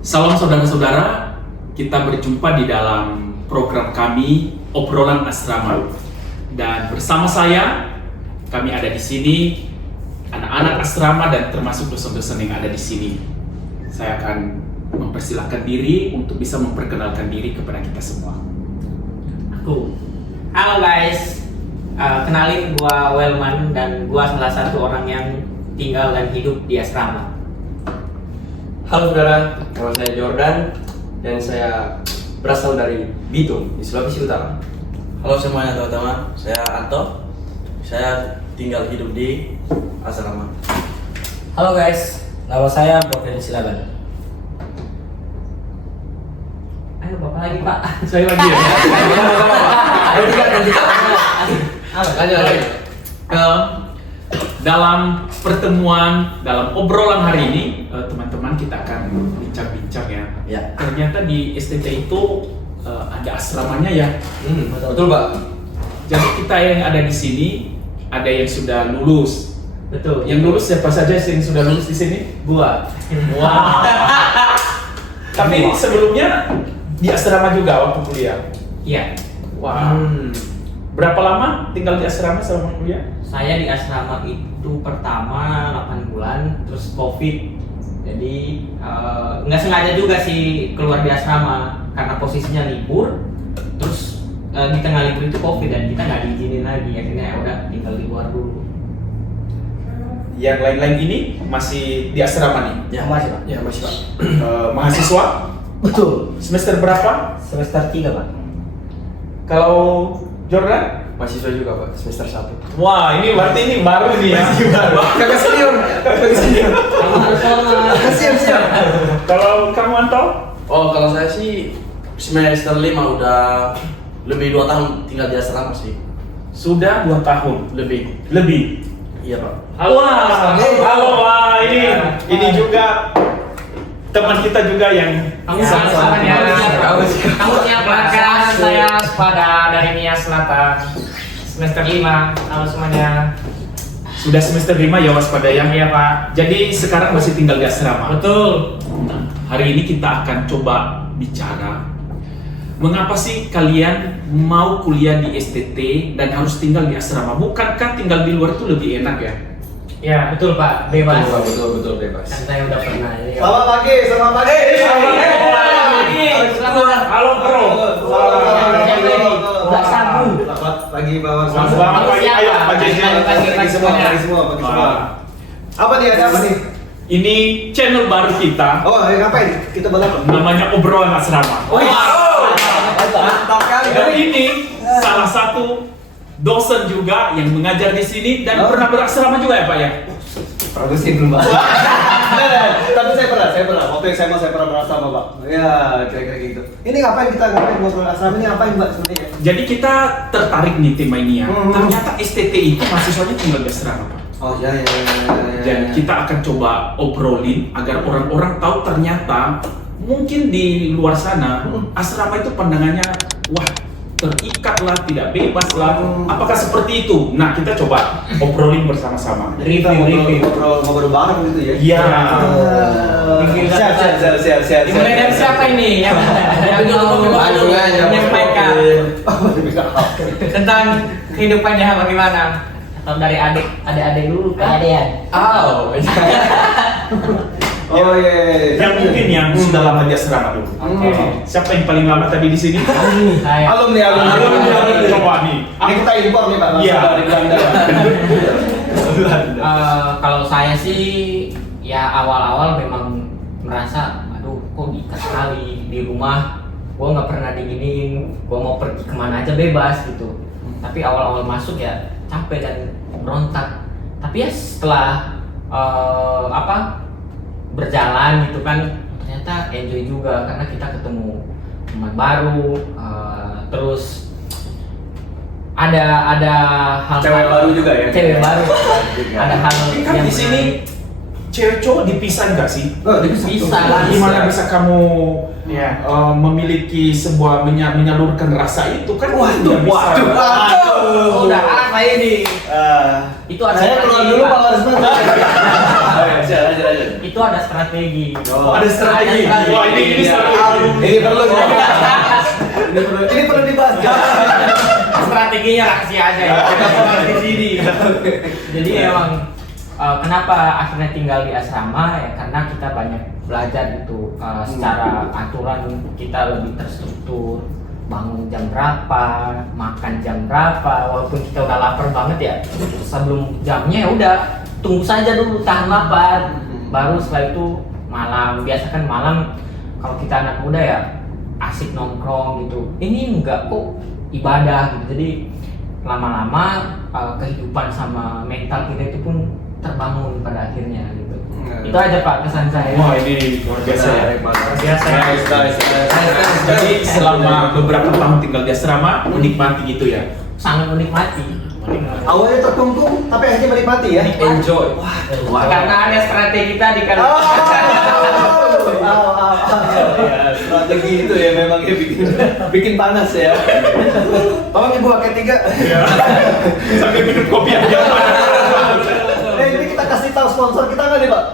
Salam saudara-saudara, kita berjumpa di dalam program kami Obrolan Asrama. Dan bersama saya, kami ada di sini, anak-anak asrama dan termasuk dosen-dosen yang ada di sini. Saya akan mempersilahkan diri untuk bisa memperkenalkan diri kepada kita semua. Halo guys, kenalin gua Welman dan gua salah satu orang yang tinggal dan hidup di asrama. Halo saudara, nama saya Jordan dan saya berasal dari Bitung di Sulawesi Utara. Halo semuanya teman-teman, saya Anto. Saya tinggal hidup di asrama. Halo guys, nama saya Boven Silaban. Ayo bapak lagi pak. Saya lagi ya. Dalam pertemuan, dalam obrolan hari ini, teman-teman kita akan bincang-bincang ya. Ya. Ternyata di STT itu ada asramanya ya. Betul Pak. Jadi kita yang ada di sini, ada yang sudah lulus. Betul. Yang lulus siapa saja yang sudah lulus di sini? Gua. Wow. Tapi sebelumnya di asrama juga waktu kuliah. Iya. Wow. Berapa lama tinggal di asrama selama kuliah? Saya di asrama itu pertama 8 bulan, terus COVID. Jadi nggak sengaja juga sih keluar di asrama karena posisinya libur. Terus di tengah libur itu COVID dan kita nggak diizinin lagi. Akhirnya ya udah tinggal di luar dulu. Yang lain-lain ini masih di asrama nih? Ya, Masih Pak? Ya, masih Pak. Mahasiswa? Betul. Semester berapa? Semester 3 Pak. Kalau Jordan? Mahasiswa juga Pak, semester 1. Wah, ini berarti ini baru nih ya? Kakak senior. Kamu harus hormat. Siap. Kalau kamu Anto? Oh, kalau saya sih semester 5 udah lebih 2 tahun tinggal di asrama sih. Sudah 2 tahun Lebih. lebih. Iya Pak. Wah, ini juga teman kita juga yang Kamu sama-sama. Kamu siapa? Saya Spada dari Nia Selatan. Semester 5. Halo semuanya. Sudah semester 5 ya waspada ya? Iya Pak. Jadi sekarang masih tinggal di asrama. Betul. Nah, hari ini kita akan coba bicara mengapa sih kalian mau kuliah di STT dan harus tinggal di asrama? Bukankah tinggal di luar itu lebih enak ya? Ya betul Pak. Bebas. Betul bebas. Kan saya udah pernah. Ya. Selamat pagi. Selamat. Halo bro. Udah sabu. Selamat pagi Bapak. Selamat pagi. Ayo pagi Pagi semua. Apa nih? Ada apa nih? Ini channel baru kita, Oh, ngapain? Kita berapa? namanya Obrolan Asrama. Mantap kali. Dan ini salah satu dosen juga yang mengajar di sini dan pernah berasrama juga ya Pak ya? Produksi belum Pak. Tapi saya pernah. Waktu SMA saya pernah berasrama Pak. Ya, kira-kira gitu. Ini ngapain kita ngobrol asrama ini ngapain Mbak sebenarnya? Jadi kita tertarik nih tema ini ya. Hmm. Ternyata STT itu mahasiswanya tinggal di asrama Pak. Oh ya. Dan kita akan coba obrolin agar orang-orang tahu ternyata mungkin di luar sana asrama itu pandangannya wah terikat lah, tidak bebas lah. Apakah seperti itu? Nah kita coba obrolin bersama-sama. Ngobrol bareng gitu ya. Iya. Siap. Dimulai dari siapa ini yang menyampaikan tentang kehidupannya bagaimana? Atau dari adik dulu kan? Adik. Oh iya. Yang mungkin yang sudah lama di asrama dulu. Oke. Siapa yang paling lama tadi di sini? Saya. Alumni. Coba nih. Ini kita impor nih Pak. Iya. Dari Belanda. Kalau saya sih ya awal-awal memang merasa aduh kok diikat sekali di rumah, gua nggak pernah diginiin, gua mau pergi kemana aja bebas gitu. Tapi awal-awal masuk ya capek dan berontak. Tapi ya setelah berjalan gitu kan ternyata enjoy juga karena kita ketemu teman baru, terus ada hal Cewek baru juga ya? Cewek baru. Ada hal Kan di sini cewek cowok dipisah nggak sih? bisa lah. Gimana bisa kamu memiliki sebuah menyalurkan rasa itu kan? Waduh. Udah saya ini. Itu ada Saya keluar dulu Pak Warisman. Itu ada strategi. Oh, ada strategi. Wah, ini seru. Ini perlu dibahas. Ini perlu dibahas. Strateginya rahasia aja ya. Di sini. Jadi emang kenapa akhirnya tinggal di asrama ya karena kita banyak belajar gitu secara aturan kita lebih terstruktur, bangun jam berapa, makan jam berapa, walaupun kita udah lapar banget ya sebelum jamnya ya udah tunggu saja dulu tahan lapar, baru setelah itu malam. Biasa kan malam kalau kita anak muda ya asik nongkrong gitu, ini enggak kok ibadah gitu. Jadi lama-lama kehidupan sama mental kita itu pun terbangun pada akhirnya gitu. Itu aja Pak kesan saya. Wah, ini luar biasa ya. Biasa. Jadi selama beberapa tahun tinggal di asrama menikmati gitu ya. Sangat menikmati. Awalnya terkungkung, tapi akhirnya menikmati ya. Enjoy. Wah, karena ada strategi tadi kan. Ya, strategi itu ya memang dia bikin panas ya. Tolong ibu pakai 3. Sambil minum kopi aja. Ini kita kasih tahu sponsor kita nggak nih Pak?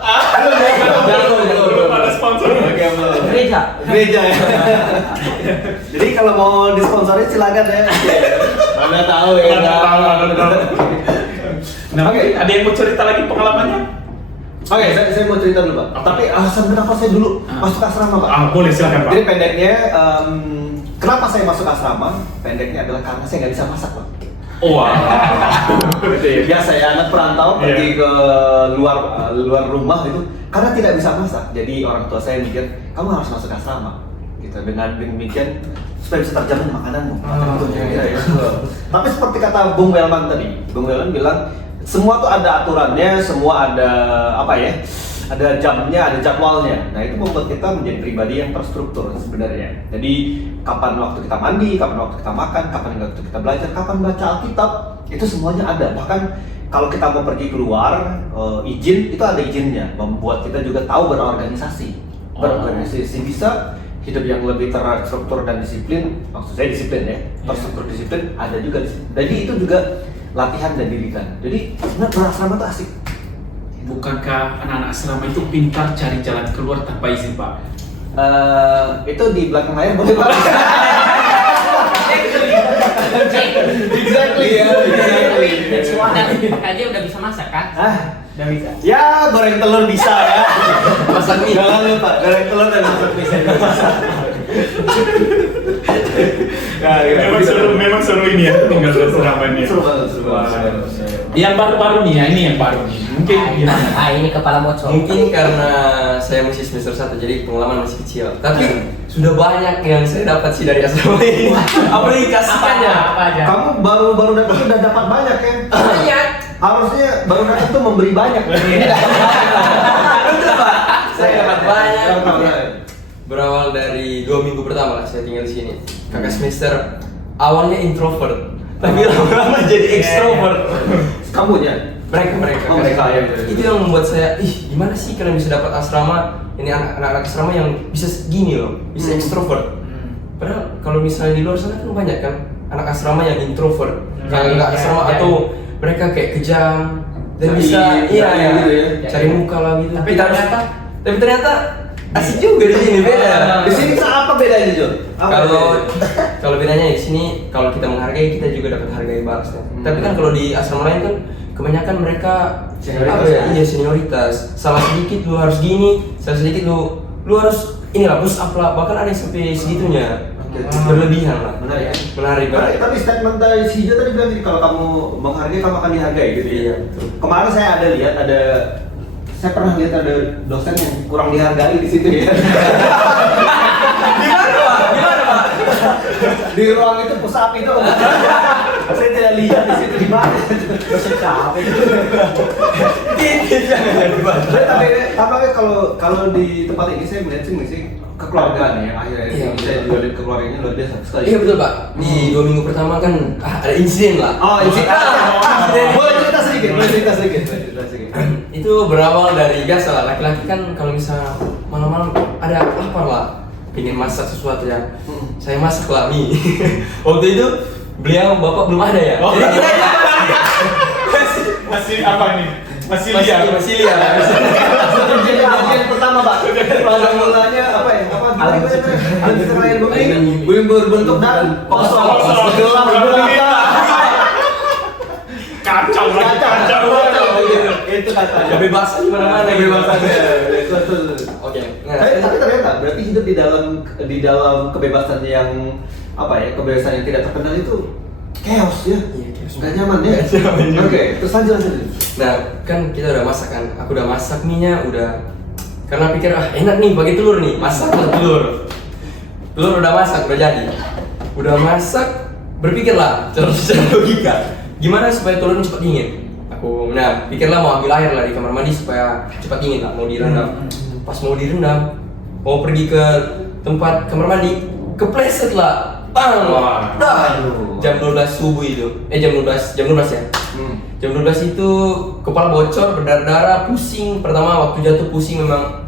Belum ada sponsor. Gereja. Ya. Jadi kalau mau disponsori silakan ya. Mana tahu ya. Nah, ada yang mau cerita lagi pengalamannya? Oke, saya mau cerita dulu Pak. Tapi alasan kenapa saya dulu masuk asrama Pak? Boleh silakan Pak. Jadi pendeknya, kenapa saya masuk asrama? Pendeknya adalah karena saya nggak bisa masak Pak. Wah. Biasa ya anak perantau pergi ke luar rumah itu karena tidak bisa masak. Jadi orang tua saya mikir kamu harus masuk asrama. Gitu. Dengan demikian supaya bisa terjamin makananmu. Tapi seperti kata Bung Welman tadi, Bung Welman bilang semua tuh ada aturannya, semua ada apa ya? Ada jamnya, ada jadwalnya. Nah itu membuat kita menjadi pribadi yang terstruktur sebenarnya. Jadi kapan waktu kita mandi, kapan waktu kita makan, kapan waktu kita belajar, kapan baca Alkitab, itu semuanya ada. Bahkan kalau kita mau pergi keluar, izin itu ada izinnya. Membuat kita juga tahu berorganisasi. Berorganisasi bisa hidup yang lebih terstruktur dan disiplin. Maksud saya disiplin ya, terstruktur disiplin ada juga di sini. Jadi itu juga latihan dan didikan. Jadi sebenarnya berasrama itu asik. Bukankah anak-anak asrama itu pintar cari jalan keluar tanpa izin Pak? Itu di belakang layar boleh Pak? Exactly ya. Dan aja udah bisa masak kan? Udah bisa. Ya goreng telur bisa ya. Masak mie. Jangan lupa goreng telur dan masak mie saya bisa. Memang seru ini ya tinggal di asrama ini. Seru banget, seru banget. Yang baru-baru nih ya, ini yang baru nih. Mungkin gimana? Ini kepala bocor. Mungkin karena saya masih semester 1 jadi pengalaman masih kecil. Tapi sudah banyak yang saya dapat sih dari asrama ini. Aplikasikannya. Apa aja? Kamu baru datang udah dapat banyak ya? Banyak. Harusnya baru datang tuh memberi banyak. Ini dapat Betul Pak. Saya dapat banyak. banyak. Berawal dari 2 minggu pertama lah saya tinggal di sini. Kakak semester awalnya introvert, tapi lama-lama jadi extrovert. Kamunya? Mereka. Oh, mereka, ya. Itu yang membuat saya, gimana sih kalian bisa dapat asrama? Ini anak-anak asrama yang bisa gini loh, bisa extrovert. Padahal kalau misalnya di luar sana kan banyak kan anak asrama yang introvert, yang nggak asrama atau mereka kayak kejam dan bisa gitu ya. cari muka lah gitu. Tapi ternyata asik juga di sini beda. Di sini apa bedanya Jun? Kalau bedanya di sini kalau kita menghargai kita juga dapat hargai balasnya. Tapi kan kalau di asrama lain kan kebanyakan mereka senioritas. Salah sedikit lu harus gini, salah sedikit lu harus inilah push up lah. Bahkan ada yang sampai segitunya. Berlebihan lah. Menarik banget. Tapi statement dari si Jo tadi bilang jadi kalau kamu menghargai kamu akan dihargai gitu ya. Iya, betul. Kemarin saya saya pernah lihat ada dosen yang kurang dihargai di situ ya. Gimana Pak? Di ruang itu push up itu. Saya tidak lihat di situ di mana. Dosen capek. Jangan dibahas. Tapi kalau di tempat ini saya melihat sih kekeluargaan ya akhirnya Iya, saya juga lihat keluarganya luar biasa sekali. Iya betul Pak. Di 2 minggu pertama kan ada insiden lah. Oh, boleh cerita sedikit. Itu berawal dari biasa lah, laki-laki kan kalau misalnya malam-malam ada lapar lah, pengen masak sesuatu yang saya masak lah mie. Waktu itu beliau bapak belum ada ya. Masih apa nih? Masih liar. Masih liar. Kejadian pertama Pak. Pada mulanya apa ya? Alat lain belum berbentuk dan kosong. Gelap gelap. Kacau lagi, kacau. Itu katanya. Kebebasan di mana-mana. Kebebasan. Oke. Nah, Tapi ternyata berarti hidup di dalam kebebasan yang apa ya? Kebebasan yang tidak terkendali itu chaos ya. Iya, chaos. Nggak nyaman ya. Nggak nyaman juga. Oke, terus lanjut. Nah, kan kita udah masak kan. Aku udah masak minyak, udah karena pikir enak nih bagi telur nih, masak telur. Telur udah masak, udah jadi. Udah masak, berpikirlah secara logika, gimana supaya telur ini cepat dingin. Pikirlah mau ambil air lah di kamar mandi supaya cepat dingin lah, mau direndam. Pas mau direndam, mau pergi ke tempat kamar mandi, kepleset lah. Bang, Wah. jam 12 subuh itu. Jam 12 ya. Jam 12 itu kepala bocor, berdarah-darah, pusing. Pertama waktu jatuh pusing memang,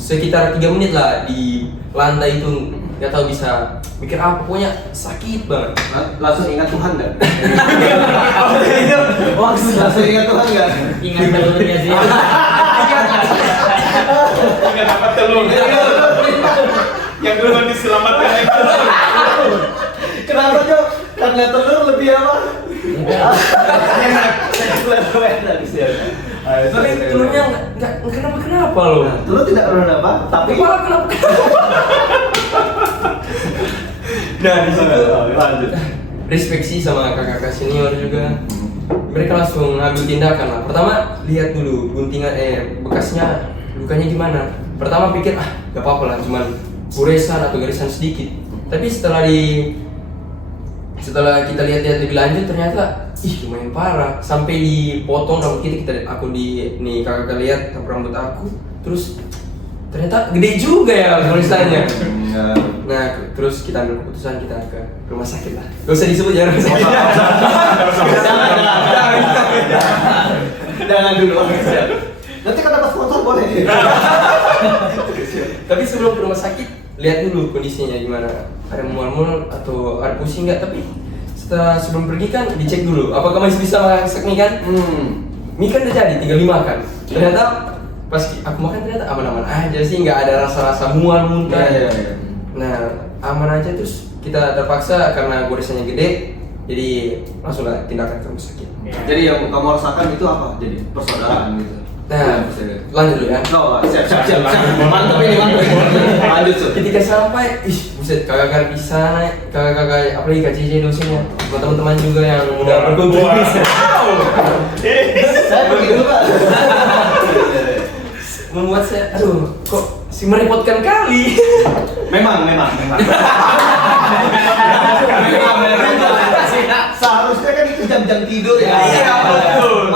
sekitar 3 menit lah di lantai itu, nggak tahu bisa mikir apa, pokoknya sakit banget. Langsung ingat Tuhan nggak? Langsung ingat Tuhan nggak? Ingat telurnya sih. Nggak dapat telur. Yang dulu diselamatkan itu. Kenapa Jo? Karena telur lebih apa? Tapi telurnya nggak kenapa loh. Telur tidak pernah apa? Tapi Kepala kenapa? Nah di situ lanjut. respect sih sama kakak-kakak senior juga. Mereka langsung ngambil tindakan lah. Pertama lihat dulu guntingan bekasnya, lukanya gimana. Pertama pikir gak apa-apa lah, cuman goresan atau garisan sedikit. Tapi setelah kita lihat-lihat lebih lanjut ternyata lumayan parah. Sampai dipotong rambut aku nih kakak lihat rambut aku, terus ternyata gede juga ya goresannya. Nah, terus kita ambil keputusan kita ke rumah sakit lah. Gak usah disebut ya rumah sakit. Jangan dulu. Nanti kan dapat sponsor boleh. Tapi sebelum ke rumah sakit, lihat dulu kondisinya gimana. Ada mual-mual atau ada pusing nggak? Tapi sebelum pergi kan dicek dulu. Apakah masih bisa masak mie kan? Mie kan udah jadi, tinggal dimakan. Ternyata pas aku makan ternyata aman-aman aja sih, nggak ada rasa-rasa mual muntah. Iya. Nah, aman aja. Terus kita terpaksa karena goresannya gede, jadi langsung lah tindakan ke rumah sakit. Jadi yang kamu rasakan itu apa? Jadi persaudaraan gitu. Nah, lanjut dulu ya. Siap. Mantap ini. Lanjut tuh. Ketika sampai, buset, kakak-kakak di sana, kakak-kakak apalagi Kak Cici dosennya, sama teman-teman juga yang udah berkontribusi. Saya pergi dulu Pak. Membuat saya, kok si merepotkan kali. Memang. Seharusnya kan itu jam-jam tidur ya. Iya, betul.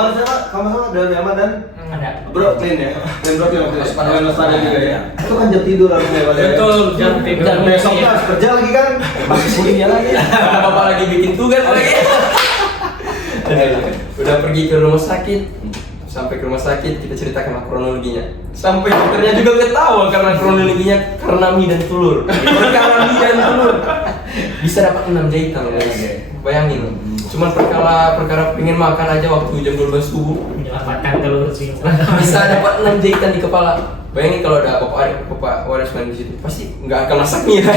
Kamu sama dari Ahmad dan Ada. Brooklyn ya. Dan Brooklyn waktu itu. Dengan Nostalgia juga ya. Itu kan jam tidur harusnya Pak. Betul, jam tidur. Dan besoknya harus kerja lagi kan. Masih kuliah lagi. Bapak lagi bikin tugas lagi. Udah pergi ke rumah sakit. Sampai ke rumah sakit kita ceritakan kronologinya. Sampai dokternya juga ketawa karena kronologinya karena mie dan telur. Perkara mie dan telur bisa dapat 6 jahitan loh guys. Bayangin loh. Cuman perkara pengen makan aja waktu jam 12 subuh Menyelamatkan telur sih. bisa dapat 6 jahitan di kepala. Bayangin kalau ada Bapak Waris main di situ, pasti nggak akan masak mie ya.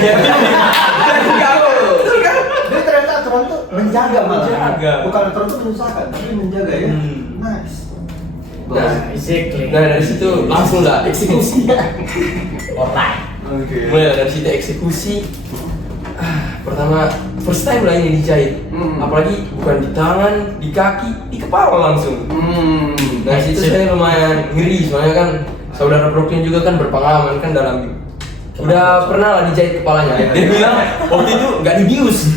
Betul kan? Jadi ternyata aturan tuh menjaga malah. Menjaga. Bukan aturan tuh menyusahkan, tapi menjaga ya. Nice. Nah, Exactly. dari situ langsung lah eksekusi. Alright. Oke. Mulai dari situ eksekusi. Pertama first time lah ini dijahit. Apalagi bukan di tangan, di kaki, di kepala langsung. Nah situ saya lumayan ngeri soalnya kan saudara Brooklyn juga kan berpengalaman kan dalam udah pernah lah dijahit kepalanya. Dia bilang waktu itu nggak dibius.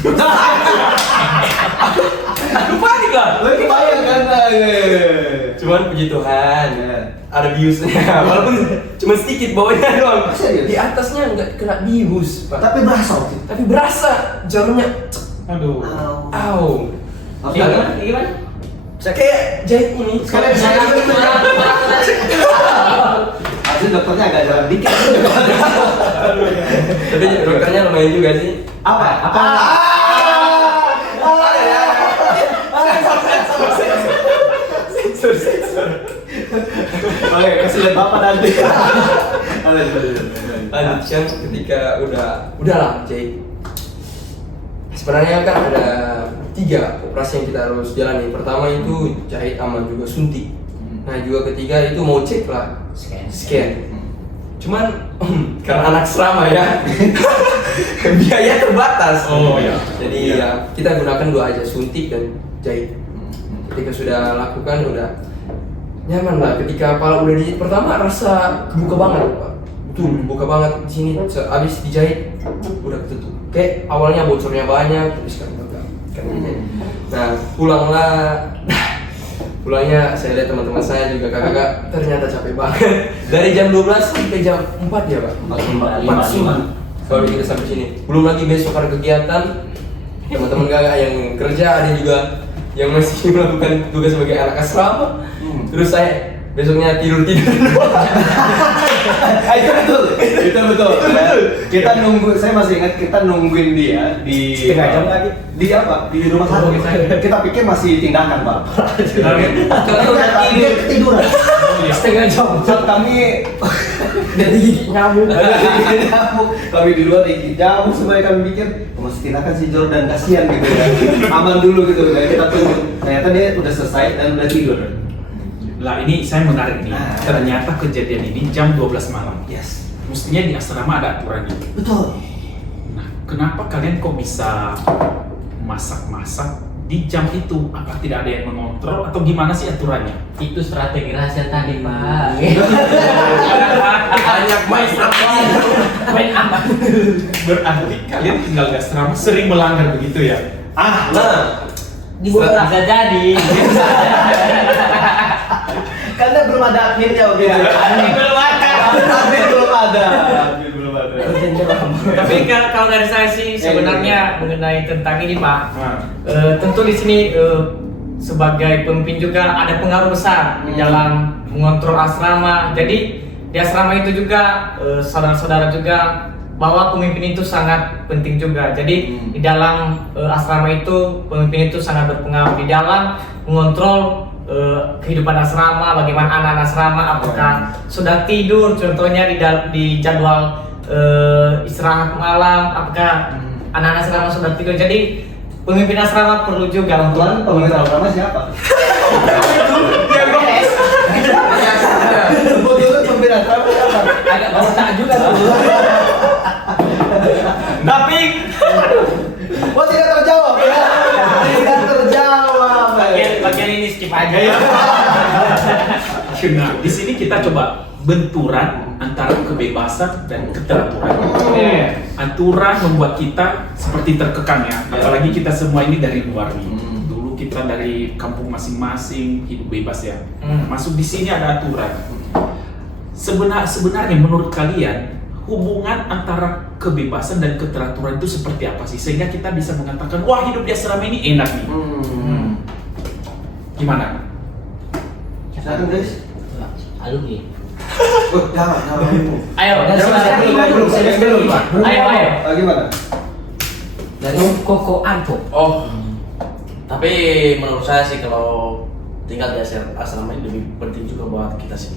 Aku panik lah. Lo kebayang kan? Cuman puji Tuhan ada biusnya, walaupun cuma sedikit bawahnya doang. Serius? Di atasnya nggak kena bius, Pak. Tapi berasa waktu itu. Tapi berasa jarumnya. Aduh. Au. Gimana? Kayak jahit ini. Sekalian saya Asli dokternya agak jarang dikit. Tapi dokternya lumayan juga sih. Apa? Sensor. Oke, kasih lihat bapak nanti. Lanjut siang ketika udahlah jahit. Sebenarnya kan ada 3 operasi yang kita harus jalani. Pertama itu jahit sama juga suntik. Nah juga ketiga itu mau cek lah scan. Cuman karena anak serama ya biaya terbatas. Oh iya. Jadi ya kita gunakan 2 aja, suntik dan jahit. Ketika sudah lakukan udah nyaman lah. Ketika kepala udah dijahit pertama rasa kebuka banget, Pak. Betul, buka banget di sini. Habis dijahit udah ketutup. Kayak awalnya bocornya banyak, terus kan enggak kan dijahit. Nah pulangnya saya lihat teman-teman saya juga kakak ternyata capek banget. Dari jam 12 sampai jam 4 ya Pak. 4 subuh baru kita sampai sini. Belum lagi besok ada kegiatan. Teman-teman kakak yang kerja ada juga yang masih melakukan tugas sebagai anak asrama. Terus saya besoknya tidur. Itu betul. Kita nunggu, saya masih ingat kita nungguin dia di Setengah jam lagi. Di apa? Di rumah sakit. Kita pikir masih tindakan, Pak. Ternyata Dia ketiduran. Setengah jam. Saat kami Dan digigit nyamuk. kami di luar digigit nyamuk supaya kami pikir masih tindakan si Jordan, kasihan gitu ya. Aman dulu gitu. Kayak kita tunggu. Ternyata dia udah selesai dan udah tidur. Lah ini saya menarik nih. Ternyata kejadian ini jam 12 malam. Yes. Mestinya di asrama ada aturannya. Betul. Nah, kenapa kalian kok bisa masak-masak di jam itu? Apa tidak ada yang mengontrol atau gimana sih aturannya? Itu strategi rahasia tadi, Pak. Banyak main Main aman. Berarti kalian tinggal di asrama sering melanggar begitu ya? Nah, Di bisa jadi. Karena belum ada adminnya waktu itu. Ini belum ada. Admin belum ada. Tapi kalau dari saya sih sebenarnya mengenai tentang ini, Pak. Nah, Tentu di sini sebagai pemimpin juga ada pengaruh besar di dalam mengontrol asrama. Jadi di asrama itu juga saudara-saudara juga bahwa pemimpin itu sangat penting juga. Jadi di dalam asrama itu pemimpin itu sangat berpengaruh di dalam mengontrol kehidupan asrama, bagaimana anak-anak asrama apakah sudah tidur, contohnya di jadwal istirahat malam, apakah anak-anak asrama sudah tidur. Jadi pemimpin asrama perlu juga untuk Tuan pemimpin asrama siapa? Betul pemimpin asrama siapa? Agak botak juga tuh. tapi Oh tidak terjawab ya? Tidak terjawab. bagian ini skip aja ya. nah, di sini kita coba benturan antara kebebasan dan keteraturan. Aturan membuat kita seperti terkekang ya, apalagi kita semua ini dari luar nih. Dulu kita dari kampung masing-masing hidup bebas ya. Masuk di sini ada aturan. Sebenarnya menurut kalian hubungan antara kebebasan dan keteraturan itu seperti apa sih sehingga kita bisa mengatakan wah hidup di asrama ini enak nih. Gimana? Silakan guys. Alumni. Oh, jangan. Ayo, Belum. ayo. Gimana? Dari Koko Anto. Oh, tapi menurut saya sih kalau tinggal di asrama ini lebih penting juga buat kita sih.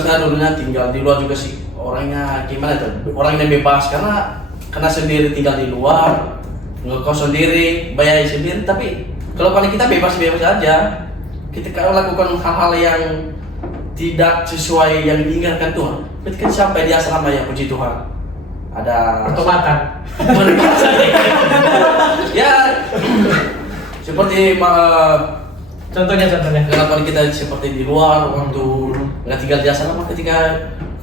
Saya dulunya tinggal di luar juga sih, orangnya gimana tuh? Orangnya bebas karena sendiri tinggal di luar, ngekos sendiri, bayar sendiri. Tapi kalau paling kita bebas aja. Kita kalau lakukan hal-hal yang tidak sesuai yang diinginkan Tuhan, ketika sampai di asrama ya puji Tuhan ada Pertobatan. ya seperti Contohnya. kenapa kita seperti di luar waktu nggak tinggal di asrama, ketika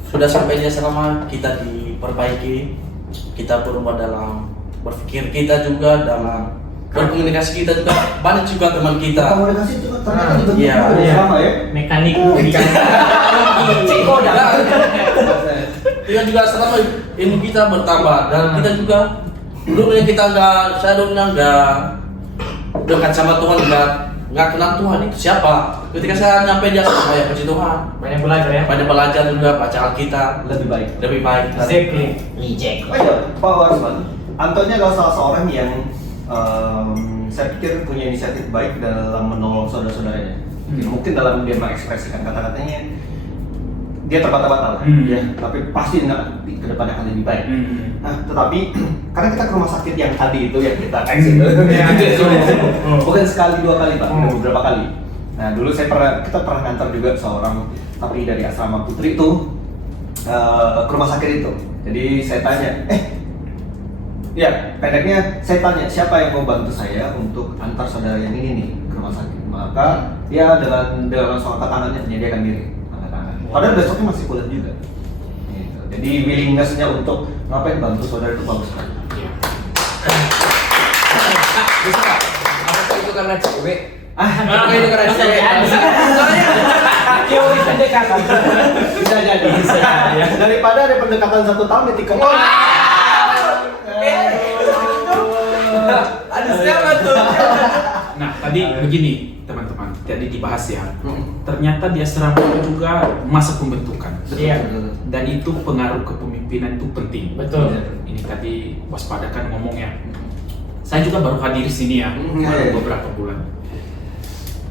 sudah sampai di asrama kita diperbaiki, kita berubah dalam berpikir kita juga, dalam berkomunikasi kita juga, banyak juga teman kita. Komunikasi itu ternyata dibentuk Iya. di asrama ya? Mekanik. Kita juga selama ilmu kita bertambah dan kita juga dulunya saya dulunya nggak dekat sama Tuhan, nggak kenal Tuhan itu siapa. Ketika saya nyampe di asrama ya puji Tuhan, Banyak belajar ya. banyak belajar juga, baca Alkitab Lebih baik. lebih baik. Exactly. Ejek. Oh iya, Pak Warsman. Antonnya adalah salah seorang yang saya pikir punya inisiatif baik dalam menolong saudara-saudaranya. Mungkin dalam dia mengekspresikan kata-katanya dia terbata-bata lah, ya, tapi pasti ke depannya akan lebih baik. Nah, tetapi karena kita ke rumah sakit yang tadi itu yang kita exit bukan sekali 2 kali Pak, udah beberapa kali. Nah, dulu kita pernah ngantar juga seorang tapi dari asrama putri itu ke rumah sakit itu. Jadi saya tanya, ya pendeknya saya tanya siapa yang mau bantu saya untuk antar saudara yang ini nih ke rumah sakit. Maka dia dengan langsung angkat tangannya menyediakan diri. Padahal besoknya masih kuliah juga. Gitu. Jadi willingness-nya untuk ngapain bantu saudara itu bagus sekali. Bisa nggak? Apakah itu karena cewek? Apakah itu karena cewek? Teori pendekatan. Bisa jadi. Daripada ada pendekatan 1 tahun di TikTok. Ada siapa tuh? Nah, tadi begini teman-teman, tadi dibahas ya. Ternyata di asrama itu juga masa pembentukan. Iya. Dan itu pengaruh kepemimpinan itu penting. Betul. Ini tadi waspadakan ngomongnya. Saya juga baru hadir sini ya, baru beberapa bulan.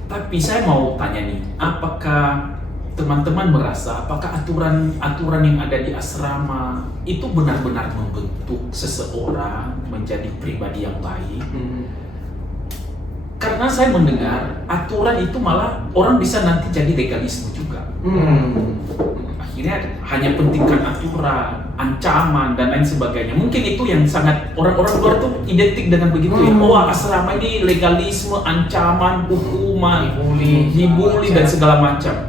Tapi saya mau tanya nih, apakah teman-teman merasa apakah aturan yang ada di asrama itu benar-benar membentuk seseorang menjadi pribadi yang baik? Karena saya mendengar aturan itu malah orang bisa nanti jadi legalisme juga. Akhirnya hanya pentingkan aturan, ancaman dan lain sebagainya. Mungkin itu yang sangat orang-orang luar tuh identik dengan begitu ya. Oh, asrama ini legalisme, ancaman, hukuman, dibully dan segala macam.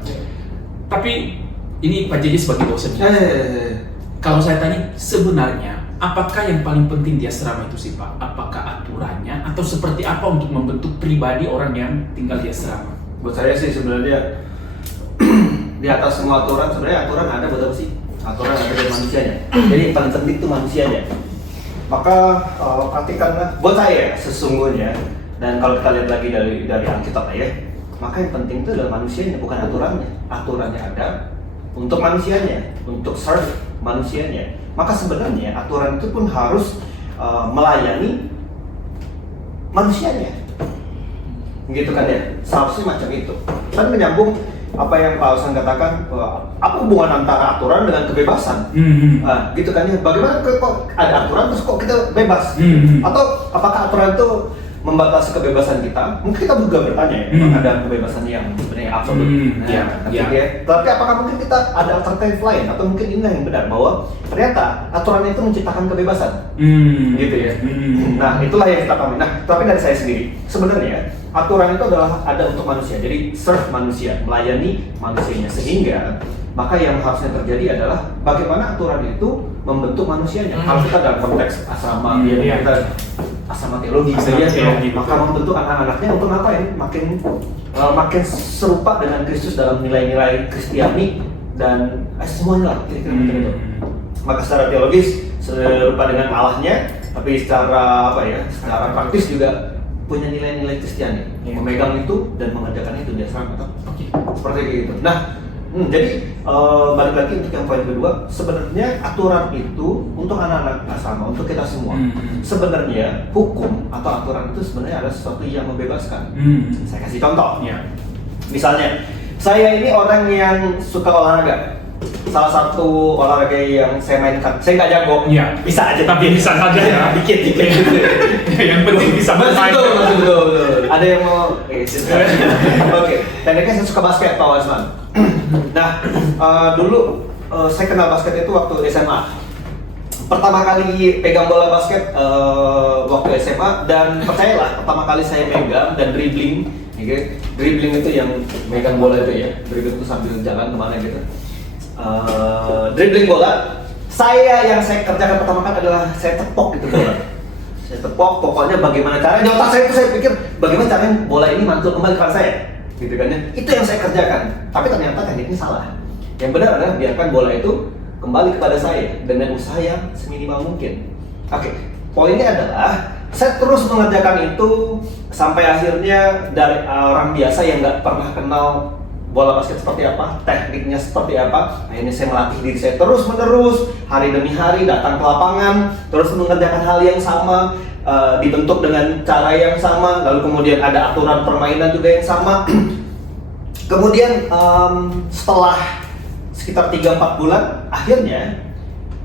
Tapi ini Pak JJ sebagai dosen. Kalau saya tanya sebenarnya apakah yang paling penting di asrama itu sih Pak? Apakah aturannya atau seperti apa untuk membentuk pribadi orang yang tinggal di asrama? Buat saya sih sebenarnya di atas semua aturan, sebenarnya aturan ada buat apa sih? Aturan ada dari manusianya. Jadi yang paling penting itu manusianya. Maka perhatikanlah, buat saya sesungguhnya, dan kalau kita lihat lagi dari Alkitab ya, maka yang penting itu adalah manusianya, bukan aturannya. Aturannya ada untuk manusianya, untuk serve manusianya. Maka sebenarnya aturan itu pun harus melayani manusianya, gitu kan ya, seharusnya macam itu. Dan menyambung apa yang Pak Ausan katakan, apa hubungan antara aturan dengan kebebasan? Gitu kan ya, bagaimana kok ada aturan terus kok kita bebas? Atau apakah aturan itu membatasi kebebasan kita? Mungkin kita juga bertanya ya, memang ada kebebasan yang sebenarnya absolut. Tapi apakah mungkin kita ada alternatif lain? Atau mungkin ini yang benar, bahwa ternyata aturan itu menciptakan kebebasan, gitu ya. Nah, itulah yang kita pahami. Nah, tapi dari saya sendiri, sebenarnya aturan itu adalah ada untuk manusia, jadi serve manusia, melayani manusianya, sehingga maka yang harusnya terjadi adalah bagaimana aturan itu membentuk manusianya. Kalau kita dalam konteks asrama, kita asrama teologi, maka membentuk anak-anaknya untuk ngapain? Makin serupa dengan Kristus dalam nilai-nilai Kristiani dan semuanya lah, kira-kira macam itu. Maka secara teologis serupa dengan Allahnya, tapi secara secara praktis juga punya nilai-nilai Kristiani, memegang itu dan mengerjakan itu di asrama, seperti itu. Nah, jadi balik lagi untuk yang poin kedua, sebenarnya aturan itu untuk anak-anak asrama, untuk kita semua. Sebenarnya hukum atau aturan itu sebenarnya ada sesuatu yang membebaskan. Saya kasih contoh. Misalnya, saya ini orang yang suka olahraga. Salah satu olahraga yang saya mainkan, saya nggak jago, bisa aja, tapi bisa saja ya, dikit. Yang penting bisa bermain. Betul. Ada yang mau? Oke. Pendeknya saya suka basket, Pak Wasman. Nah, dulu saya kenal basket itu waktu SMA. Pertama kali pegang bola basket waktu SMA, dan percayalah, pertama kali saya megang dan dribbling, dribbling itu yang megang bola itu ya, dribbling itu sambil jalan kemana gitu. Dribbling bola, yang saya kerjakan pertama kali adalah saya tepok gitu bola. Saya tepok, pokoknya bagaimana caranya, di otak saya itu saya pikir bagaimana caranya bola ini mantul kembali ke saya, gitu kan ya. Itu yang saya kerjakan, tapi ternyata tekniknya salah. Yang benar adalah biarkan bola itu kembali kepada saya dengan usaha yang seminimal mungkin. Oke, poinnya adalah saya terus mengerjakan itu sampai akhirnya dari orang biasa yang nggak pernah kenal bola basket seperti apa, tekniknya seperti apa, akhirnya saya melatih diri saya terus menerus, hari demi hari datang ke lapangan, terus mengerjakan hal yang sama, dibentuk dengan cara yang sama, lalu kemudian ada aturan permainan juga yang sama. Kemudian setelah sekitar 3-4 bulan, akhirnya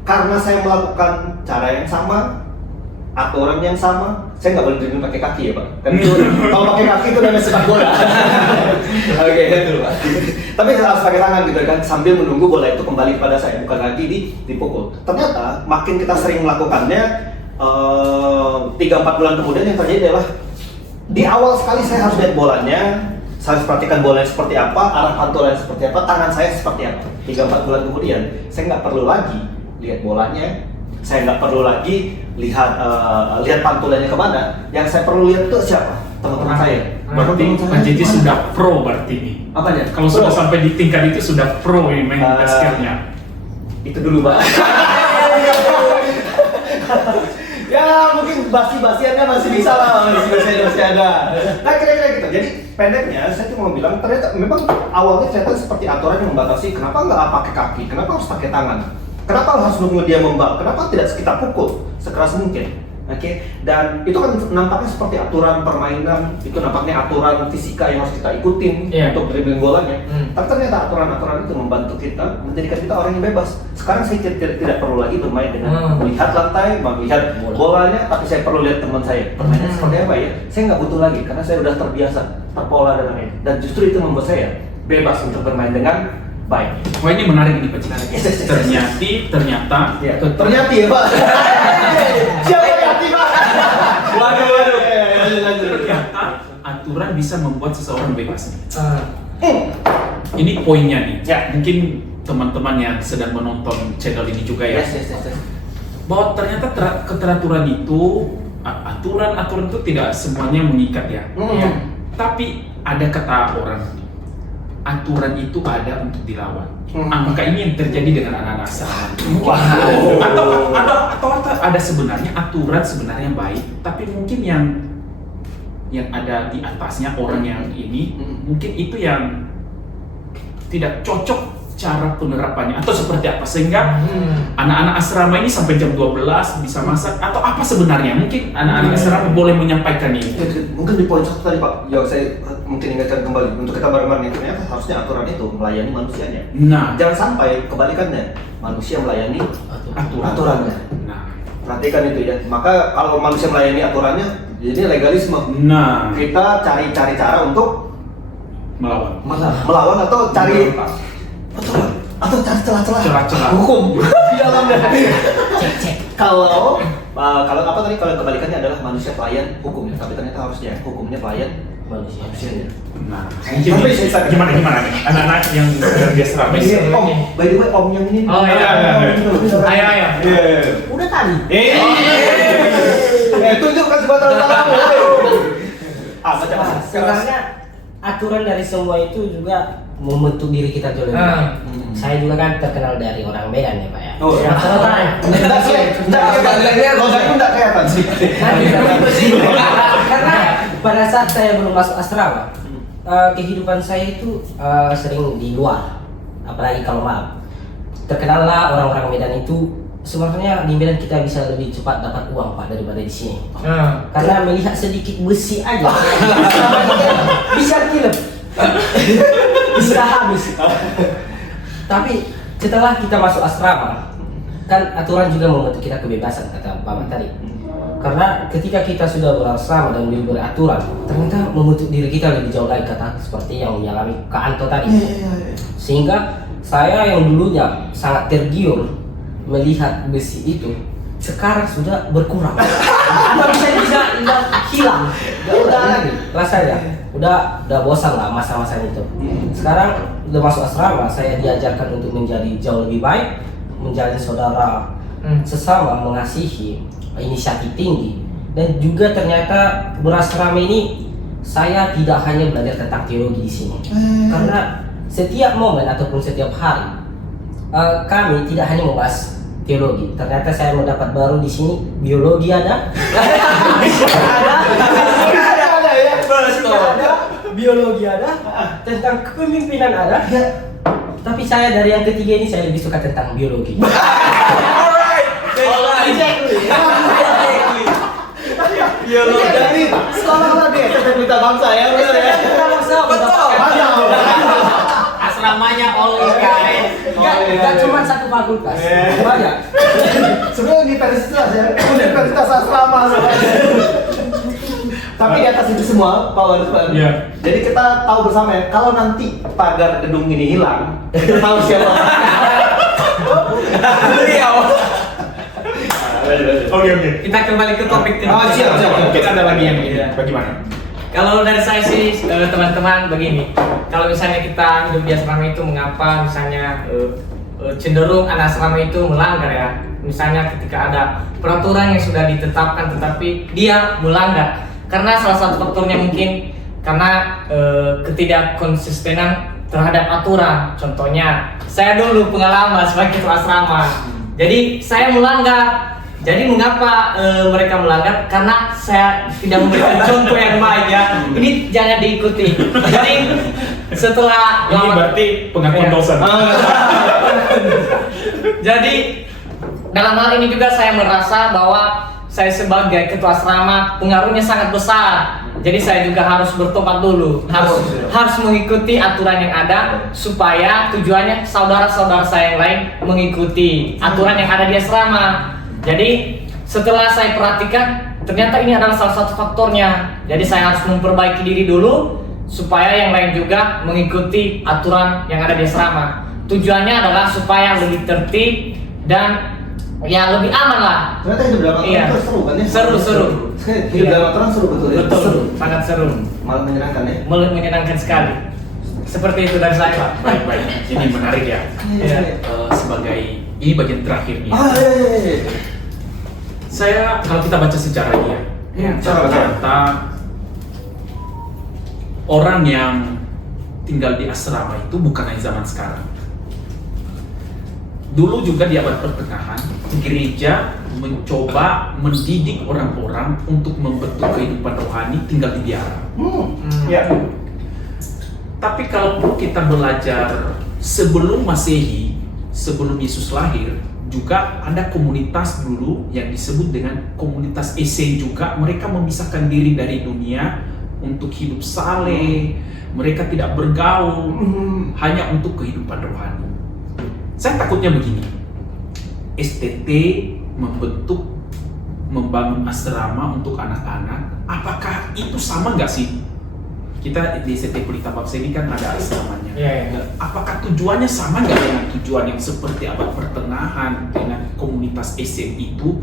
karena saya melakukan cara yang sama, aturan yang sama, saya nggak boleh dribbling pakai kaki ya Pak. Kan itu, kalau pakai kaki itu namanya sepak bola. Oke, betul Pak. Tapi harus pakai tangan gitu kan, sambil menunggu bola itu kembali kepada saya, bukan lagi dipukul. Ternyata makin kita sering melakukannya, 3-4 bulan kemudian yang terjadi adalah di awal sekali saya harus lihat bolanya, saya harus perhatikan bolanya seperti apa, arah pantulnya seperti apa, tangan saya seperti apa. 3-4 bulan kemudian, saya nggak perlu lagi lihat bolanya, saya nggak perlu lagi lihat pantulannya kemana. Yang saya perlu lihat itu siapa? Teman-teman saya. Berarti Pak JJ sudah pro berarti ini. Apanya? Kalau sudah sampai di tingkat itu sudah pro ini main basketnya. Itu dulu Pak. Ya mungkin basi-basiannya masih bisa lah, masih ada. Nah kira-kira gitu. Jadi pendeknya saya cuma mau bilang ternyata memang awalnya ternyata seperti aturan yang membatasi. Kenapa nggak pakai kaki? Kenapa harus pakai tangan? Kenapa harus menunggu dia membal? Kenapa tidak kita pukul sekeras mungkin? Oke, dan itu kan nampaknya seperti aturan permainan, itu nampaknya aturan fisika yang harus kita ikutin untuk dribbling bolanya. Tapi ternyata aturan-aturan itu membantu kita, menjadikan kita orang yang bebas. Sekarang saya tidak perlu lagi bermain dengan melihat lantai, melihat bolanya, tapi saya perlu lihat teman saya. Permainan seperti apa ya? Saya nggak butuh lagi, karena saya udah terbiasa, terpola dengan itu. Dan justru itu membuat saya bebas untuk bermain dengan baik. Wah ini menarik ini Pak JJ. Ternyata ya Pak. Siapa Yati Pak? Waduh. Ternyata aturan bisa membuat seseorang bebas. Ini poinnya nih. Ya. Mungkin teman-teman yang sedang menonton channel ini juga ya. Yes. Bahwa ternyata keteraturan itu, aturan-aturan itu tidak semuanya mengikat ya. Tapi ada kata orang, aturan itu ada untuk dilawan. Apakah ini yang terjadi dengan anak-anak asrama? Atau ada sebenarnya aturan sebenarnya baik, tapi mungkin yang ada di atasnya orang yang ini mungkin itu yang tidak cocok cara penerapannya atau seperti apa sehingga anak-anak asrama ini sampai jam 12 bisa masak atau apa sebenarnya mungkin anak-anak asrama boleh menyampaikan ini. Mungkin di poin 1 tadi Pak, ya saya mungkin ingatkan kembali untuk kita bareng-bareng itu ternyata harusnya aturan itu melayani manusianya. Nah, Jangan sampai kebalikannya, manusia melayani aturannya. Nah, Perhatikan itu ya. Maka kalau manusia melayani aturannya, jadi legalisme. nah, Kita cari cara untuk melawan atau cari atau cari celah-celah hukum di dalamnya. Cek. Kalau apa tadi, kalau kebalikannya adalah manusia pelayan hukumnya, tapi ternyata harusnya hukumnya pelayan manusianya. Nah, mungkin gimana nih anak-anak yang di asrama ini? Om, by the way Om yang ini. Oh iya. Ayo. Udah tadi. Tunjukkan sebatang tanganmu. Baca. Sebenarnya aturan dari semua itu juga membentuk diri kita jauh lebih baik. Saya juga kan terkenal dari orang Medan ya Pak ya. Oh ya. Enggak kelihatan sih. Karena pada saat saya belum masuk asrama, kehidupan saya itu sering di luar, apalagi kalau malam. Terkenallah orang-orang Medan itu sebenarnya di Medan kita bisa lebih cepat dapat uang Pak daripada di sini. Karena melihat sedikit besi aja bisa kilep, bisa habis. Tapi setelah kita masuk asrama, kan aturan juga membentuk kita kebebasan kata Bapak tadi. Karena ketika kita sudah berasrama dan beraturan, ternyata membentuk diri kita lebih jauh lagi kata seperti yang mengalami Kak Anto tadi. Sehingga saya yang dulunya sangat tergiur melihat besi itu, sekarang sudah berkurang. Atau bisa hilang. Udah lagi rasanya. Udah bosan lah masa-masa itu. Sekarang udah masuk asrama, saya diajarkan untuk menjadi jauh lebih baik, menjadi saudara sesama, mengasihi, inisiatif tinggi. Dan juga ternyata berasrama ini saya tidak hanya belajar tentang teologi di sini. Karena setiap momen ataupun setiap hari kami tidak hanya membahas teologi. Ternyata saya mendapat baru di sini, biologi ada. Biologi ada, tentang kepemimpinan ada. Tapi saya dari yang ketiga ini saya lebih suka tentang biologi. Iya loh, jadi sekolah lagi tetap kita bangsa ya, benar ya. Asramanya all guys. Gak cuma satu fakultas, banyak. Sebenarnya universitas ya, universitas asrama sebenarnya. Tapi di atas itu semua, Pak Warisman. Iya. Jadi kita tahu bersama ya, kalau nanti pagar gedung ini hilang, kita tahu siapa. Oke. Kita kembali ke topik ini. Oh, siap. Kita ada lagi yang ini. Iya. Bagaimana? Kalau dari saya sih teman-teman begini, kalau misalnya kita hidup di asrama itu mengapa misalnya cenderung anak asrama itu melanggar ya, misalnya ketika ada peraturan yang sudah ditetapkan tetapi dia melanggar karena salah satu faktornya mungkin karena ketidakkonsistenan terhadap aturan. Contohnya saya dulu pengalaman sebagai ketua asrama, jadi saya melanggar. Jadi mengapa mereka melanggar? Karena saya tidak memberikan contoh yang baik ya. Ini jangan diikuti. Jadi setelah Ini berarti pengakuan Iya. dosa. Jadi dalam hal ini juga saya merasa bahwa saya sebagai ketua asrama pengaruhnya sangat besar. Jadi saya juga harus bertobat dulu, harus mengikuti aturan yang ada supaya tujuannya saudara-saudara saya yang lain mengikuti aturan yang ada di asrama. Jadi setelah saya perhatikan ternyata ini adalah salah satu faktornya. Jadi saya harus memperbaiki diri dulu supaya yang lain juga mengikuti aturan yang ada di asrama. Tujuannya adalah supaya lebih tertib dan ya lebih aman lah. Ternyata hidup dalam aturan Iya. itu seru kan ya? Seru. Hidup Iya. dalam aturan seru betul ya? Betul, Seru. sangat seru. Malah menyenangkan ya? Menyenangkan sekali. Seperti itu dari saya, Pak. Baik. Ini menarik ya. Iya. Sebagai ini bagian terakhir nih. Iya. Saya kalau kita baca sejarahnya, ternyata orang yang tinggal di asrama itu bukan hanya zaman sekarang. Dulu juga di abad pertengahan, gereja mencoba mendidik orang-orang untuk membentuk kehidupan rohani tinggal di biara. Ya. Tapi kalau kita belajar sebelum Masehi, sebelum Yesus lahir, juga ada komunitas dulu yang disebut dengan komunitas Esen juga. Mereka memisahkan diri dari dunia untuk hidup saleh. Mereka tidak bergaul, hanya untuk kehidupan rohani. Saya takutnya begini, STT membangun asrama untuk anak-anak, apakah itu sama nggak sih? Kita di STT Pelita Bangsa ini kan ada asramanya. Iya. Apakah tujuannya sama nggak dengan tujuan yang seperti abad pertengahan dengan komunitas SM itu?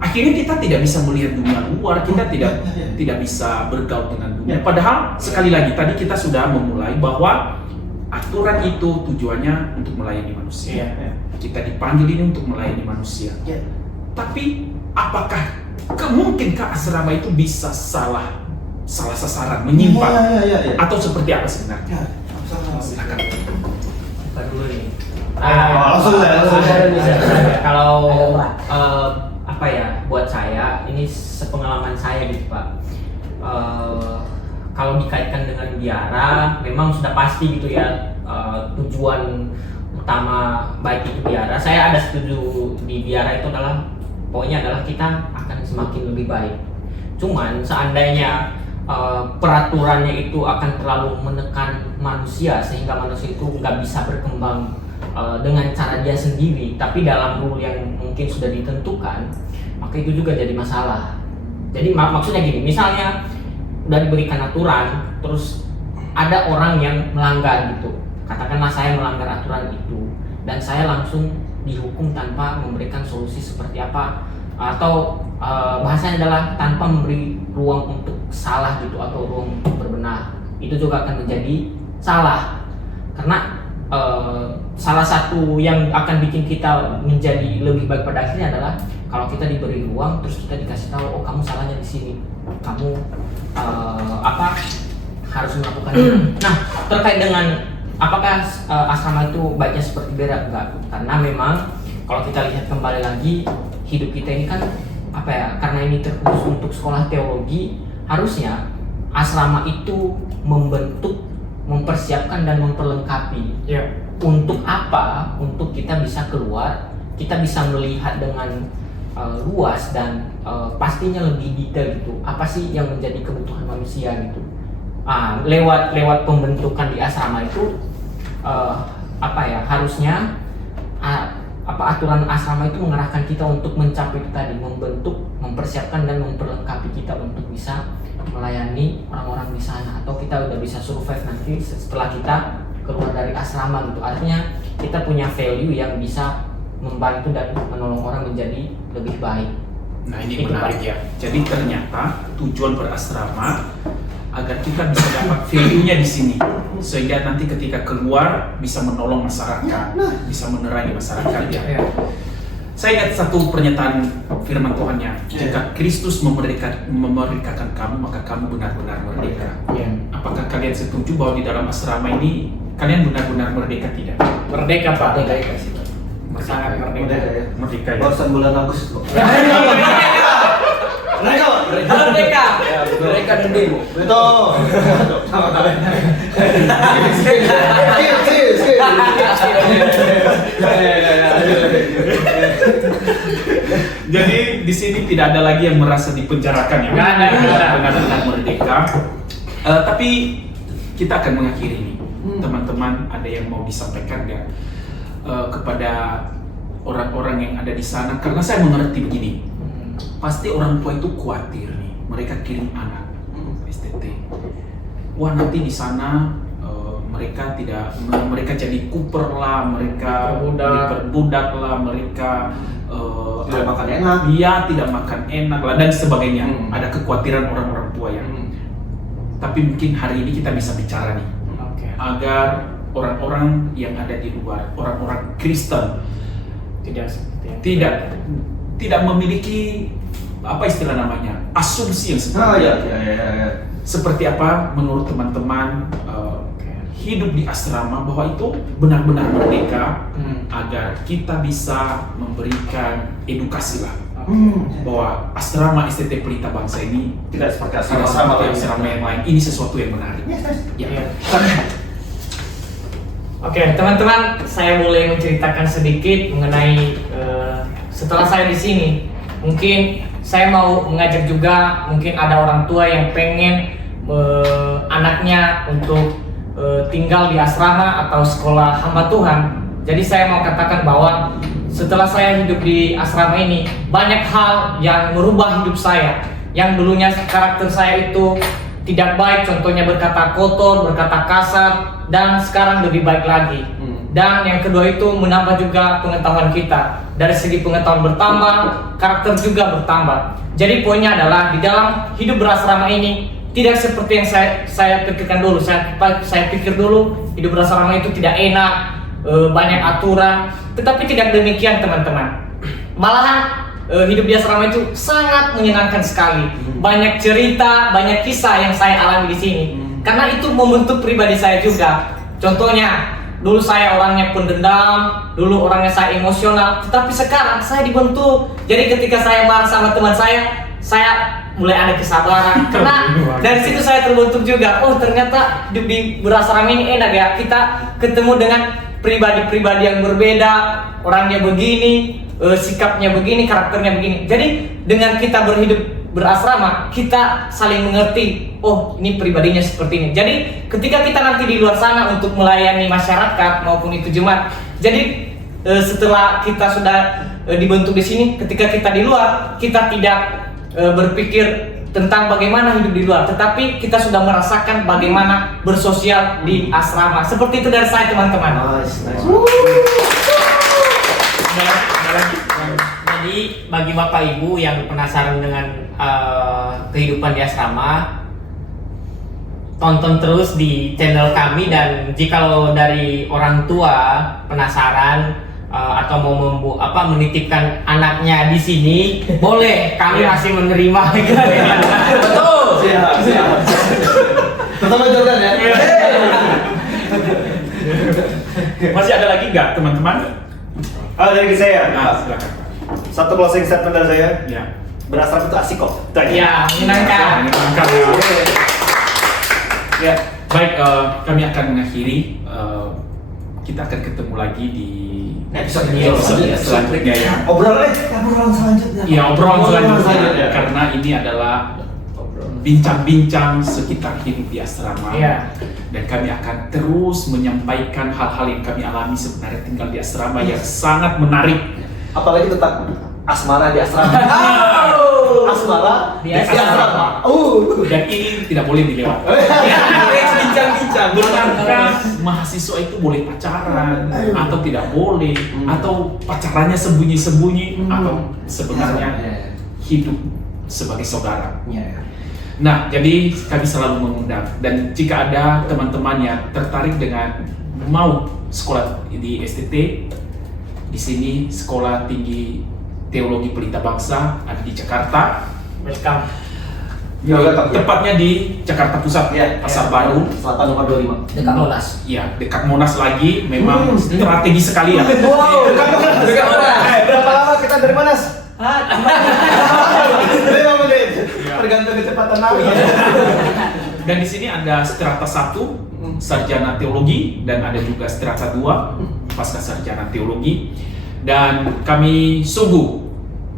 Akhirnya kita tidak bisa melihat dunia luar, kita tidak bisa bergaul dengan dunia. Padahal sekali lagi tadi kita sudah memulai bahwa aturan itu tujuannya untuk melayani manusia. Kita dipanggil ini untuk melayani manusia. Tapi apakah mungkinkah asrama itu bisa salah sasaran, menyimpang, atau seperti apa sebenarnya? Silakan. Apa dulu nih? langsung saja. Kalau apa ya, buat saya ini sepengalaman saya gitu Pak. Kalau dikaitkan dengan biara, memang sudah pasti gitu ya tujuan utama baik itu biara. Saya ada setuju di biara itu adalah pokoknya adalah kita akan semakin lebih baik. Cuman seandainya peraturannya itu akan terlalu menekan manusia sehingga manusia itu nggak bisa berkembang dengan cara dia sendiri, tapi dalam rule yang mungkin sudah ditentukan, maka itu juga jadi masalah. Jadi maksudnya gini, misalnya udah diberikan aturan, terus ada orang yang melanggar gitu, katakanlah saya melanggar aturan itu dan saya langsung dihukum tanpa memberikan solusi seperti apa, atau bahasanya adalah tanpa memberi ruang untuk salah gitu atau ruang untuk berbenah, itu juga akan menjadi salah. Karena salah satu yang akan bikin kita menjadi lebih baik pada akhirnya adalah kalau kita diberi ruang terus kita dikasih tahu, oh kamu salahnya di sini, kamu harus melakukan ini. Nah, terkait dengan apakah asrama itu baiknya seperti beda? Enggak, karena memang kalau kita lihat kembali lagi, hidup kita ini kan karena ini terkhusus untuk sekolah teologi, harusnya asrama itu membentuk, mempersiapkan dan memperlengkapi. Untuk apa? Untuk kita bisa keluar, kita bisa melihat dengan luas dan pastinya lebih detail gitu. Apa sih yang menjadi kebutuhan manusia gitu. Lewat pembentukan di asrama itu harusnya aturan asrama itu mengarahkan kita untuk mencapai itu tadi, membentuk, mempersiapkan dan memperlengkapi kita untuk bisa melayani orang-orang di sana, atau kita udah bisa survive nanti setelah kita keluar dari asrama gitu. Artinya kita punya value yang bisa membantu dan menolong orang menjadi lebih baik. Nah ini Itu menarik Pak. ya. Jadi ternyata tujuan berasrama agar kita bisa dapat value-nya di sini, sehingga nanti ketika keluar bisa menolong masyarakat, bisa menerangi masyarakat ya. Saya ingat satu pernyataan firman Tuhannya, jika Kristus memerdekakan kamu, maka kamu benar-benar merdeka. Apakah kalian setuju bahwa di dalam asrama ini kalian benar-benar merdeka tidak? Merdeka Pak. Merdeka sih. Sangat merdeka. Merdeka ya. Merdeka ya. Barusan bulan Agustus kok. Merdeka. Mereka dan demo. Betul. Jadi di sini tidak ada lagi yang merasa dipenjarakan ya. Nggak ada. Benar-benar merdeka. Tapi kita akan mengakhiri ini. Teman-teman, ada yang mau disampaikan nggak kepada orang-orang yang ada di sana? Karena saya mengerti begini. Pasti orang tua itu khawatir nih. Mereka kirim anak STT. Wah nanti di sana mereka jadi kuper lah, mereka diperbudak lah, mereka Tidak makan enak. Iya, tidak makan enak lah dan sebagainya. Ada kekhawatiran orang-orang tua ya. Tapi mungkin hari ini kita bisa bicara nih, agar orang-orang yang ada di luar, orang-orang Kristen tidak memiliki apa istilah namanya, asumsi yang seperti seperti apa menurut teman-teman hidup di asrama, bahwa itu benar-benar merdeka, agar kita bisa memberikan edukasi lah bahwa asrama STT Pelita Bangsa ini Tidak seperti tidak asrama seperti asrama yang lain. Ini sesuatu yang menarik. Ya. Oke, teman-teman, saya boleh menceritakan sedikit mengenai setelah saya di sini. Mungkin saya mau mengajak juga, mungkin ada orang tua yang pengen anaknya untuk tinggal di asrama atau sekolah hamba Tuhan. Jadi saya mau katakan bahwa setelah saya hidup di asrama ini, banyak hal yang merubah hidup saya. Yang dulunya karakter saya itu tidak baik, contohnya berkata kotor, berkata kasar, dan sekarang lebih baik lagi. Dan yang kedua itu menambah juga pengetahuan kita. Dari segi pengetahuan bertambah, karakter juga bertambah. Jadi poinnya adalah di dalam hidup berasrama ini tidak seperti yang saya pikirkan dulu. Saya pikir dulu hidup berasrama itu tidak enak, banyak aturan. Tetapi tidak demikian teman-teman. Malahan hidup di asrama itu sangat menyenangkan sekali. Banyak cerita, banyak kisah yang saya alami di sini. Karena itu membentuk pribadi saya juga. Contohnya, dulu saya orangnya pendendam, dulu orangnya saya emosional, tetapi sekarang saya dibentuk. Jadi ketika saya marah sama teman saya mulai ada kesabaran. Karena dari situ saya terbentuk juga. Oh ternyata hidup di berasrama ini enak ya. Kita ketemu dengan pribadi-pribadi yang berbeda, orangnya begini, sikapnya begini, karakternya begini. Jadi dengan kita berasrama, kita saling mengerti. Oh, ini pribadinya seperti ini. Jadi ketika kita nanti di luar sana untuk melayani masyarakat maupun itu jemaat, jadi setelah kita sudah dibentuk di sini, ketika kita di luar, kita tidak berpikir tentang bagaimana hidup di luar, tetapi kita sudah merasakan bagaimana bersosial di asrama. Seperti itu dari saya, teman-teman. Jadi bagi Bapak Ibu yang penasaran dengan kehidupan di asrama, tonton terus di channel kami. Dan jikalau dari orang tua penasaran atau mau menitipkan anaknya di sini, boleh, kami masih menerima. Betul. Siap. Tetap ajukan ya. Masih ada lagi nggak teman-teman? Dari saya. Nah, silakan Pak. Satu closing statement dari saya. Ya. Berasrama itu asik kok. Ya, menyenangkan. Menyenangkan ya. Ya, baik, kami akan mengakhiri. Kita akan ketemu lagi di episode selanjutnya ya. obrolan selanjutnya. Ya, obrolan selanjutnya selanjutnya. karena ini adalah bincang-bincang sekitar hidup di asrama. Iya. Dan kami akan terus menyampaikan hal-hal yang kami alami sebenarnya tinggal di asrama yang sangat menarik. Apalagi tentang asmara di asrama. Asmara Di di asrama. Dan ini tidak boleh dilewati. Bincang-bincang. Bukankah mahasiswa itu boleh pacaran atau tidak boleh, atau pacarannya sembunyi-sembunyi, atau sebenarnya hidup sebagai saudara. Ya. Nah, jadi kami selalu mengundang, dan jika ada teman-teman yang tertarik dengan mau sekolah di STT, di sini Sekolah Tinggi Teologi Pelita Bangsa ada di Jakarta. Welcome. Ya, welcome, ya. Tepatnya di Jakarta Pusat, Pasar Baru. Selatan nomor 25. Dekat Monas. Ya, dekat Monas lagi, memang strategi sekali ya. Dekat Monas. Berapa lama kita dari Monas? 5 menit. Tergantung kecepatan nawi. Dan di sini ada strata 1, sarjana teologi, dan ada juga strata 2, pasca sarjana teologi. Dan kami sungguh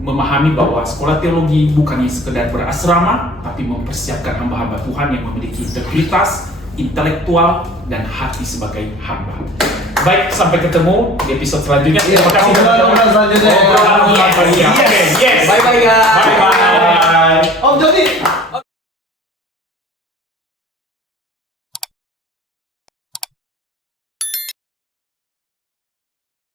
memahami bahwa sekolah teologi bukannya sekedar berasrama, tapi mempersiapkan hamba-hamba Tuhan yang memiliki integritas, intelektual, dan hati sebagai hamba. Baik, sampai ketemu di episode selanjutnya. Terima kasih. Obrolan selanjutnya. Obrolan selanjutnya. Oke, yes. Bye bye guys.